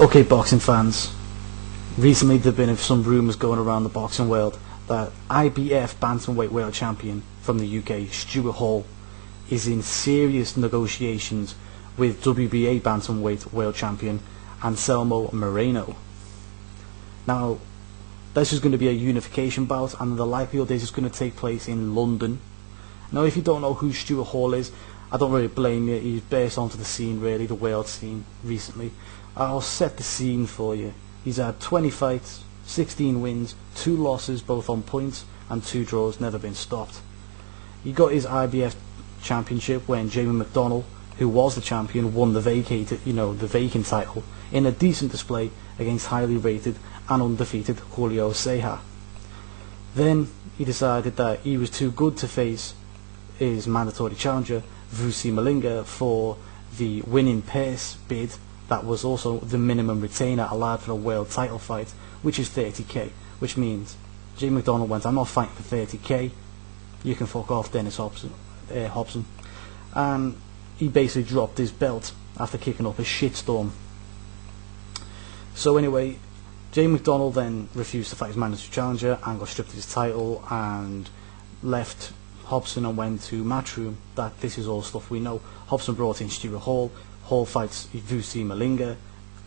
Okay, boxing fans. Recently, there have been some rumours going around the boxing world that IBF bantamweight world champion from the UK, Stuart Hall, is in serious negotiations with WBA bantamweight world champion Anselmo Moreno. Now, this is going to be a unification bout, and the likelihood is it's going to take place in London. Now, if you don't know who Stuart Hall is, I don't really blame you. He's burst onto the scene, really, the world scene, recently. I'll set the scene for you. He's had 20 fights, 16 wins, 2 losses, both on points, and 2 draws, never been stopped. He got his IBF championship when Jamie McDonnell, who was the champion, won the vacant title in a decent display against highly rated and undefeated Julio Ceja. Then he decided that he was too good to face his mandatory challenger, Vusi Malinga, for the winning purse bid that was also the minimum retainer allowed for a world title fight, which is 30k, which means Jamie McDonnell went, I'm not fighting for 30k, you can fuck off, Dennis Hobson. And he basically dropped his belt after kicking up a shitstorm. So anyway, Jamie McDonnell then refused to fight his mandatory challenger and got stripped of his title and left Hobson and went to Matchroom. That this is all stuff we know. Hobson brought in Stuart Hall. Hall fights Vusi Malinga.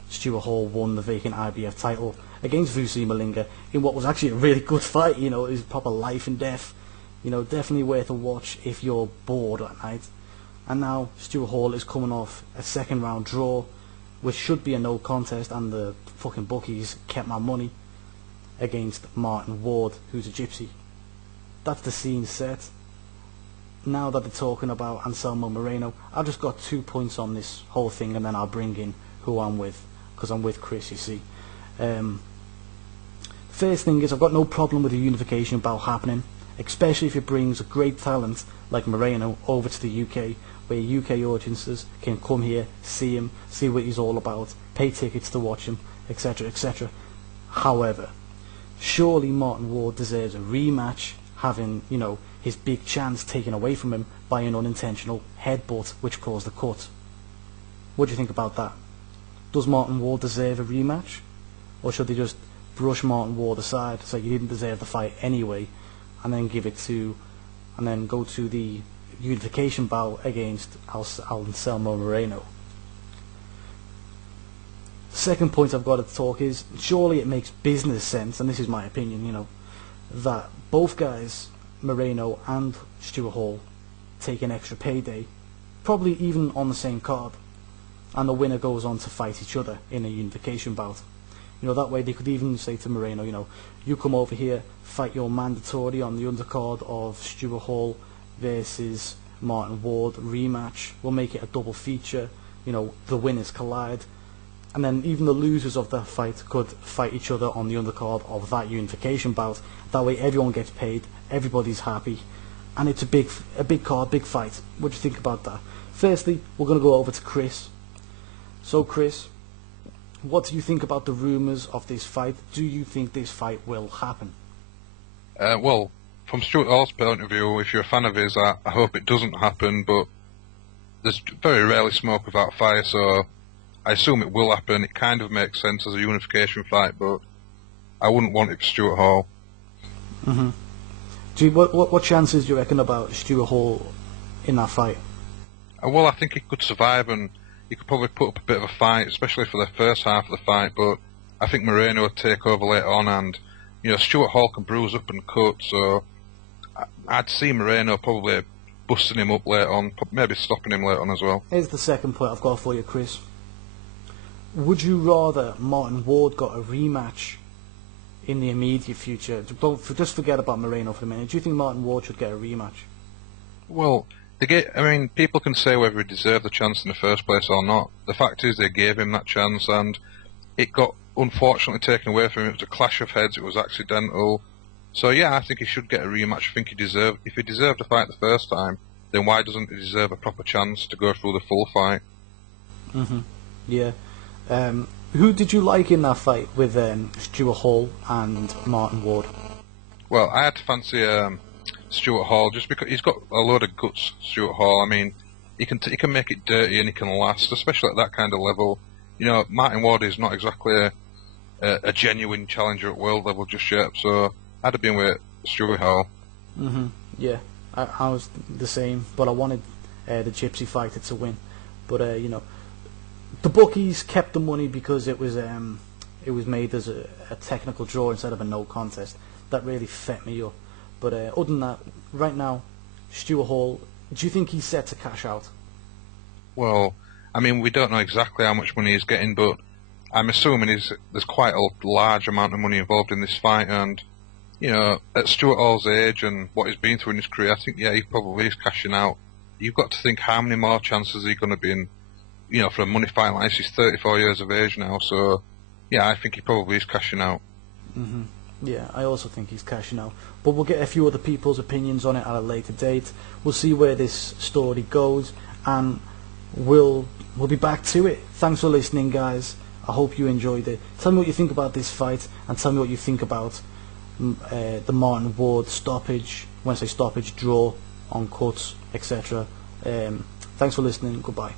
Stuart Hall won the vacant IBF title against Vusi Malinga in what was actually a really good fight. You know, it was proper life and death. You know, definitely worth a watch if you're bored at night. And now Stuart Hall is coming off a second round draw, which should be a no contest, and the fucking bookies kept my money, against Martin Ward, who's a gypsy. That's the scene set. Now that they're talking about Anselmo Moreno, I've just got 2 points on this whole thing, and then I'll bring in who I'm with, because I'm with Chris, you see. First thing is, I've got no problem with the unification bout happening, especially if it brings a great talent like Moreno over to the UK, where UK audiences can come here, see him, see what he's all about, pay tickets to watch him, etc, etc. However, surely Martin Ward deserves a rematch, having, you know, his big chance taken away from him by an unintentional headbutt which caused the cut. What do you think about that? Does Martin Ward deserve a rematch? Or should they just brush Martin Ward aside, say he didn't deserve the fight anyway, and then go to the unification bout against Anselmo Moreno? Second point I've got to talk is, surely it makes business sense, and this is my opinion, you know, that both guys, Moreno and Stuart Hall, take an extra payday, probably even on the same card, and the winner goes on to fight each other in a unification bout. You know, that way they could even say to Moreno, you know, you come over here, fight your mandatory on the undercard of Stuart Hall versus Martin Ward, rematch, we'll make it a double feature, you know, the winners collide, and then even the losers of that fight could fight each other on the undercard of that unification bout. That way everyone gets paid, everybody's happy, and it's a big card, big fight. What do you think about that? Firstly, we're going to go over to Chris. So Chris, what do you think about the rumours of this fight? Do you think this fight will happen? Well, from Stuart Hall's point of view, if you're a fan of his, I hope it doesn't happen, but there's very rarely smoke without fire, so I assume it will happen. It kind of makes sense as a unification fight, but I wouldn't want it for Stuart Hall. What chances do you reckon about Stuart Hall in that fight? Well, I think he could survive, and he could probably put up a bit of a fight, especially for the first half of the fight, but I think Moreno would take over later on, and, you know, Stuart Hall can bruise up and cut, so I'd see Moreno probably busting him up later on, maybe stopping him later on as well. Here's the second point I've got for you, Chris. Would you rather Martin Ward got a rematch in the immediate future? Just forget about Moreno for a minute. Do you think Martin Ward should get a rematch? Well, people can say whether he deserved the chance in the first place or not. The fact is they gave him that chance, and it got unfortunately taken away from him. It was a clash of heads, it was accidental. So yeah, I think he should get a rematch. I think if he deserved to fight the first time, then why doesn't he deserve a proper chance to go through the full fight? Yeah. Who did you like in that fight with Stuart Hall and Martin Ward? Well, I had to fancy Stuart Hall just because he's got a load of guts. Stuart Hall, I mean, he can make it dirty and he can last, especially at that kind of level. Martin Ward is not exactly a genuine challenger at world level just yet, so I'd have been with Stuart Hall. Yeah, I was the same, but I wanted the Gypsy fighter to win. But the bookies kept the money because it was made as a technical draw instead of a no contest. That really fed me up. But other than that, right now, Stuart Hall, do you think he's set to cash out? Well, I mean, we don't know exactly how much money he's getting, but I'm assuming there's quite a large amount of money involved in this fight, and at Stuart Hall's age and what he's been through in his career, I think he probably is cashing out. You've got to think how many more chances are he going to be in, for a money fight like this. He's 34 years of age now, so yeah, I think he probably is cashing out. Yeah, I also think he's cashing out. But we'll get a few other people's opinions on it at a later date. We'll see where this story goes, and we'll be back to it. Thanks for listening, guys. I hope you enjoyed it. Tell me what you think about this fight, and tell me what you think about the Martin Ward stoppage, when I say stoppage, draw, on cuts, etc. Thanks for listening. Goodbye.